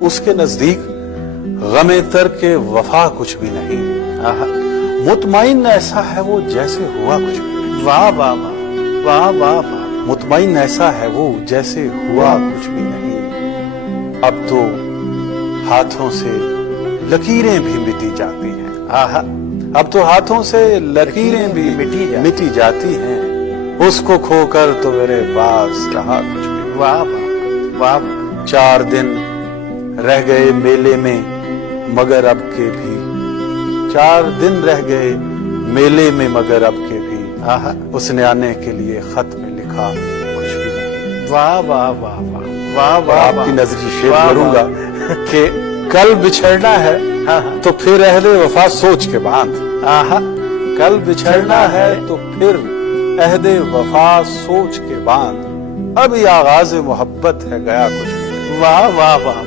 اس کے نزدیک غم ترک وفا کچھ بھی نہیں. مطمئن ایسا ہے وہ جیسے ہوا کچھ بھی نہیں. واہ واہ واہ واہ واہ واہ. مطمئن ایسا ہے وہ جیسے ہوا کچھ بھی نہیں. اب تو ہاتھوں سے لکیریں بھی مٹی جاتی ہیں. اب تو ہاتھوں سے لکیریں بھی مٹی جاتی ہیں. اس کو کھو کر تو میرے پاس رہا کچھ بھی. واہ واہ واہ. 4 دن رہ گئے میلے میں مگر اب کے بھی. 4 دن رہ گئے میلے میں مگر اب کے بھی. اس نے آنے کے لیے خط میں لکھا کچھ بھی نہیں. واہ واہ واہ واہ واہ واہ. آپ کی نظری شیئر کروں گا کہ کل بچھڑنا ہے تو پھر اہل وفا سوچ کے باندھ. کل بچھڑنا ہے تو پھر عہد وفا سوچ کے باندھ. ابھی آغاز محبت ہے گیا کچھ بھی. واہ واہ واہ.